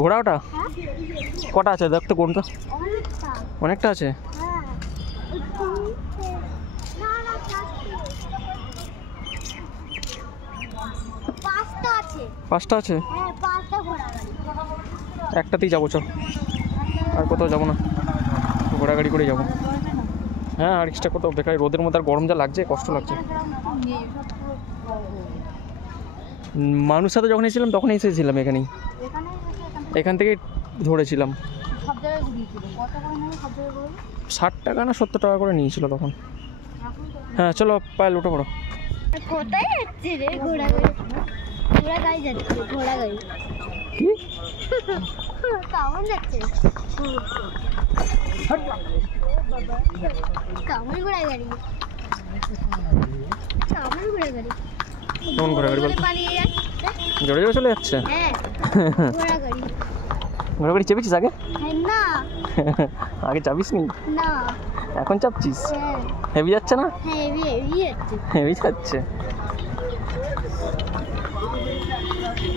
ঘোড়া ওটা কটা আছে দেখতে কোনটা অনেকটা আছে পাঁচটা আছে একটাতেই যাবো চল আর কোথাও যাবো না ঘোড়া গাড়ি করে যাবো হ্যাঁ আর এক্সট্রা কোথাও বেকার রোদের মধ্যে আর গরম যা লাগছে কষ্ট লাগছে মানুষ সাথে যখন এসেছিলাম তখন এসেছিলাম এখানেই এখান থেকে ধরেছিলাম 60 টাকা না 70 টাকা করে নিয়েছিল তখন হ্যাঁ চলো পায়ে উঠে পড়ো কোথায় যাচ্ছে রে ঘোড়া গাড়ি যাচ্ছে ঘোড়া গাড়ি কি কেমন যাচ্ছে কেমন ঘোড়া গাড়ি কেমন ঘোড়া গাড়ি কেমন ঘোড়া গাড়ি বল পালিয়ে যাচ্ছে জোরে জোরে চলে যাচ্ছে হ্যাঁ ঘোড়া গাড়ি ঘোড়া গাড়ি চেপেছিস আগে না আগে চাপিস নি না এখন চাপছিস হ্যাঁ হেভি যাচ্ছে না হেভি যাচ্ছে হেভি যাচ্ছে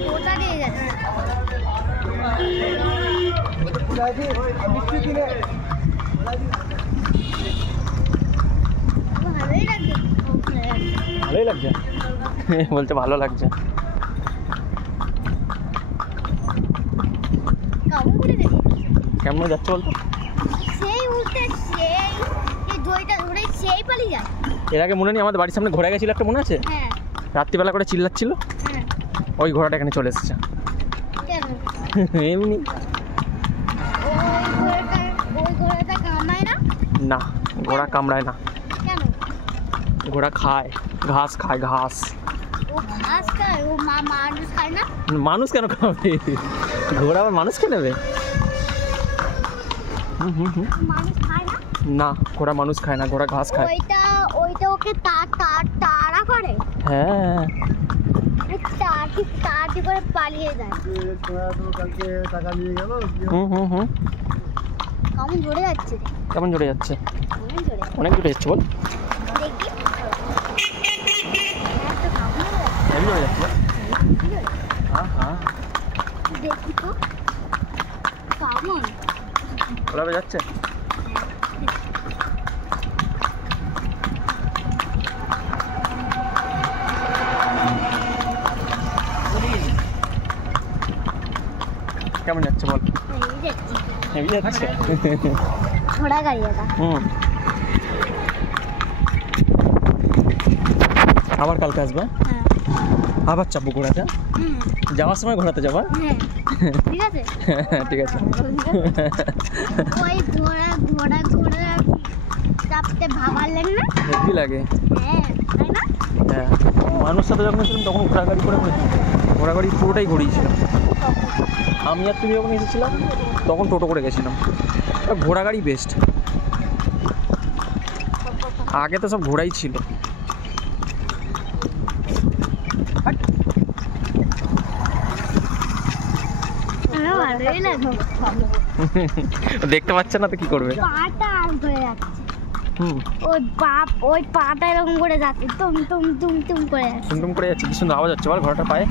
কোথা দিয়ে যাচ্ছে ভালোই লাগছে ভালোই লাগছে বলছে ভালো লাগছে কেমন করে দেখি কেমন যাচ্ছে বলতো সেই উঠতে সেই এই দইটা ধরে সেই পালিয়ে যায় এর আগে মনে নেই আমাদের বাড়ির সামনে ঘোড়া গেছিল একটা মনে আছে হ্যাঁ রাত্রিবেলা করে চিল্লাচ্ছিল হ্যাঁ ওই ঘোড়াটা এখানে চলে এসেছে কেন এমনি ওই ঘোড়াটা কামায় না না ঘোড়া কামড়ায় না কেন ঘোড়া খায় ঘাস খায় ঘাস ও ঘাস খায় ও মানুষ খায় না মানুষ কেন খাবে ঘোড়া আবার মানুষ খেয়ে নেবে মানুষ খায় না না ঘোড়া মানুষ খায় না ঘোড়া ঘাস খায় ওইটা ওকে তাড়া করে হ্যাঁ তাড়ি করে পালিয়ে যায় কেমন জোরে যাচ্ছে কেমন জোরে যাচ্ছে কেমন জোরে অনেক জোরে যাচ্ছে বল দেখি হেভি জোরে যাচ্ছে বল হ্যাঁ হ্যাঁ দেখি তো কেমন ওলাবে যাচ্ছে কেমন যাচ্ছে বল হেভি যাচ্ছে ঘোড়া গাড়ি এটা আবার কালকে আসবে হ্যাঁ আবার চাপবো ঘোড়াটা যাওয়ার সময় ঘোড়াতে যাবো হ্যাঁ ঠিক আছে ঠিক আছে ওই ঘোড়া চাপতে ভাবার লাগে না হেভি লাগে হ্যাঁ তাই না হ্যাঁ মানুষ সাথে যখন এসেছিলাম তখন ঘোড়া গাড়ি করে ঘোড়া গাড়ি পুরোটাই ঘুরিয়েছিল আমি আর তুমি যখন এসেছিলাম তখন টোটো করে গেছিলাম ঘোড়া গাড়ি বেস্ট আগে তো সব ঘোড়াই ছিল ভালোই লাগে দেখতে পাচ্ছে না তো কি করবে পাটা ঘুরে যাচ্ছে হুম ওই পাটা এরকম করে যাচ্ছে তুম তুম তুম তুম করে যাচ্ছে টুমটুম করে যাচ্ছে কি সুন্দর আওয়াজ হচ্ছে বল ঘোড়াটা পায়ে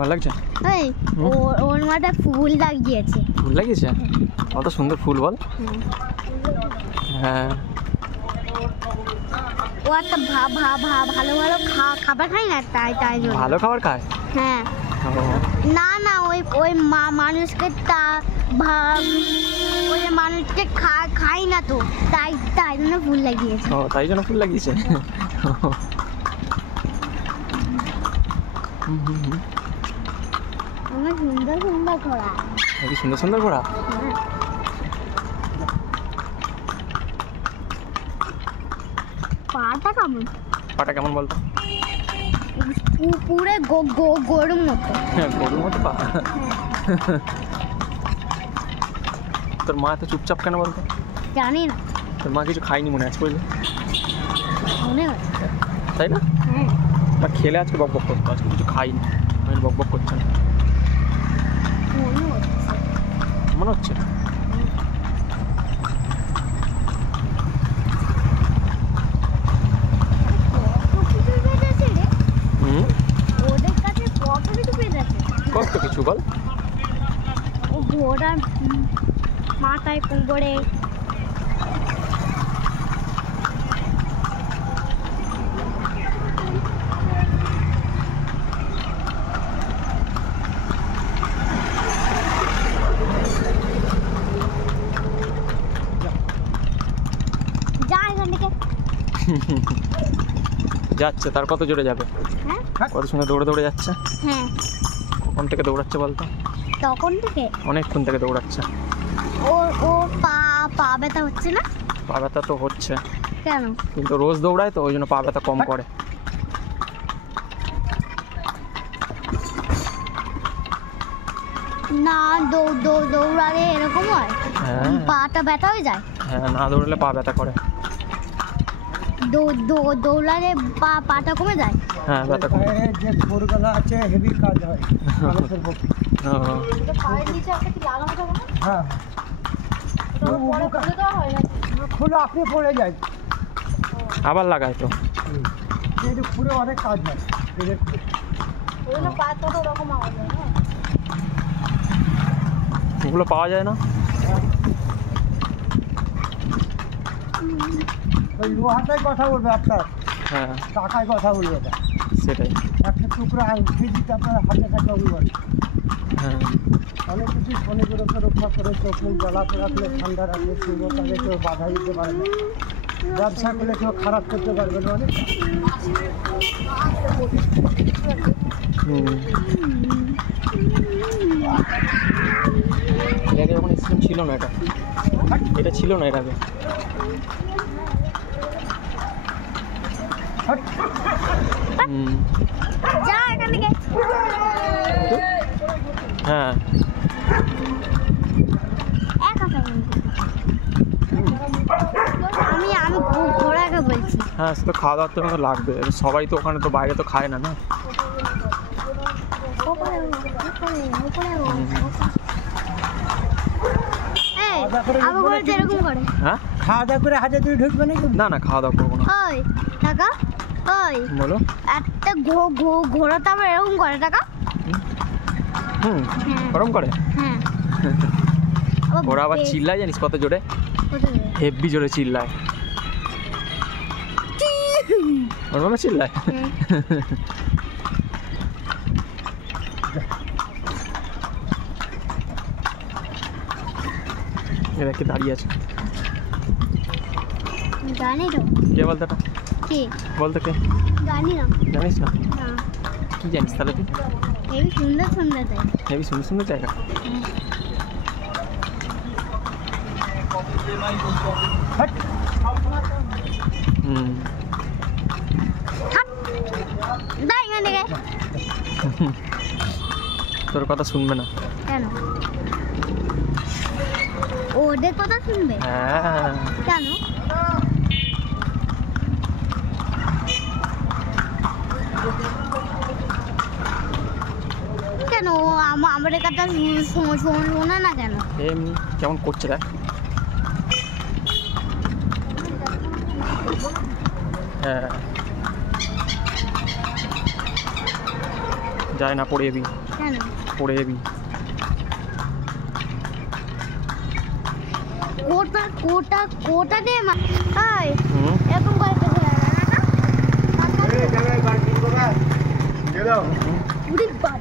ভালো লাগছে ওর মাথায় ফুল লাগিয়েছে ফুল লাগিয়েছে কত সুন্দর ফুল বল হ্যাঁ ও একটা ভালো ভালো খাবার খাই না, তাই তাই জন্য। ভালো খাবার খায়। হ্যাঁ ও, না না, ওই ওই মানুষকে ওই মানুষকে খাই না তো, তাই তাই জন্য ফুল লাগিয়েছে। ও তাই জন্য ফুল লাগিয়েছে। আমার সুন্দর সুন্দর ঘোড়া। কি সুন্দর সুন্দর ঘোড়া। হ্যাঁ। পাটা কেমন? পাটা কেমন বলতো? পুরে গরুর মতো। হ্যাঁ গরুর মতো পা। তোর মা এত চুপচাপ কেন বলতো? জানি না, তোর মা কিছু খাইনি মনে আছে বুঝলি, মনে হচ্ছে। তাই না? হ্যাঁ বা খেলে আজকে বক বক করতো, আজকে কিছু খাইনি, আমি বক বক করছে না মনে হচ্ছে। মনে হচ্ছে। হুম ওদের কাছে কত কিছু পেয়ে আছে। কত কিছু বল। ও ঘোড়ার মাথায় কোমরে যা এখান থেকে। যাচ্ছে, তার কত জোরে যাবে? হ্যাঁ কত সঙ্গে দৌড়ে দৌড়ে যাচ্ছে। হ্যাঁ, কখন থেকে দৌড়াচ্ছে বলতো? তখন থেকে অনেকক্ষণ থেকে দৌড়াচ্ছে। ও ও পা ব্যথা হচ্ছে না পা ব্যথা তো হচ্ছে, কেন? কিন্তু রোজ দৌড়ায় তো ওই জন্য পা ব্যথা কম করে। না দৌড়ালে এরকম হয়, হ্যাঁ পাটা ব্যথা হয়ে যায়। হ্যাঁ, না দৌড়ালে পা ব্যথা করে। দৌড়ালে পাটা কমে যায়। হ্যাঁ ব্যথা করে। যে ভোরবেলা আছে হেভি কাজ হয় মানুষের পক্ষে। ও, হ্যাঁ খুলে আপনি পড়ে যায়, আবার লাগায় তো। কিন্তু খুলে অনেক কাজ হয় এদের। ওগুলো পাওয়া যায় না। ওই লোহাটাই কথা বলবে আপনার, হ্যাঁ টাকায় কথা বলবে না। সেটাই। একটা টুকরা কেজিতে আপনার হাতে টাকা বলবেন। হ্যাঁ অনেক কিছু শনিগুলোকে রক্ষা করে, চোখ মুখ জ্বালাতে রাখলে, ঠান্ডা রাখলে, শুভতাকে কেউ বাধা দিতে পারবে, ব্যবসা করলে কেউ খারাপ করতে পারবে না। অনেক হুম। এর আগে যখন স্কিম ছিল না, এটা ছিল না এর আগে। হুম। যা এখান থেকে। হ্যাঁ আমি ঘোড়াকে বলছি। হ্যাঁ, সে তো খাওয়া দাওয়ার তো আমাকে লাগবে, সবাই তো ওখানে তো বাইরে তো খায় না। না আবার বলছে এরকম করে। হ্যাঁ খাওয়া দাওয়া করে হাতে তুলে ঢুকবে না কিন্তু। না না, খাওয়া দাওয়া করবো না। ওই টাকা, ওই বলো। একটা ঘোড়া তো আবার এরকম করে টাকা। হুম হ্যাঁ। গরম করে। হ্যাঁ ওরা আবার চিল্লায়, জানিস কত জোরে? হেভি জোরে চিল্লায়। ওর মনে চিল্লায়। এরা কি দাঁড়িয়ে আছে? জানি তো কে বলতো এটা? কি, বলতো কে? জানি না। জানিস না? না, কি জানিস তাহলে তুই? হেবি সুন্দর সুন্দর তাই। হেভি সুন্দর সুন্দর জায়গা। হুম। দাই এখান থেকে। তোর কথা শুনবে না। কেন? ওদের কথা শুনবে হ্যাঁ কেন? কেন আমাদের কথা শোনে না কেন? এমনি কেমন করছে দেখ। হ্যাঁ যায় না, পড়ে যাবি, কেন? পড়ে যাবি। কোটা কোটা কোটা দিয়ে আয় হুম এরকম করে না এই জায়গায় গাড়ি কিনবো না গেলাম উড়ি বাবা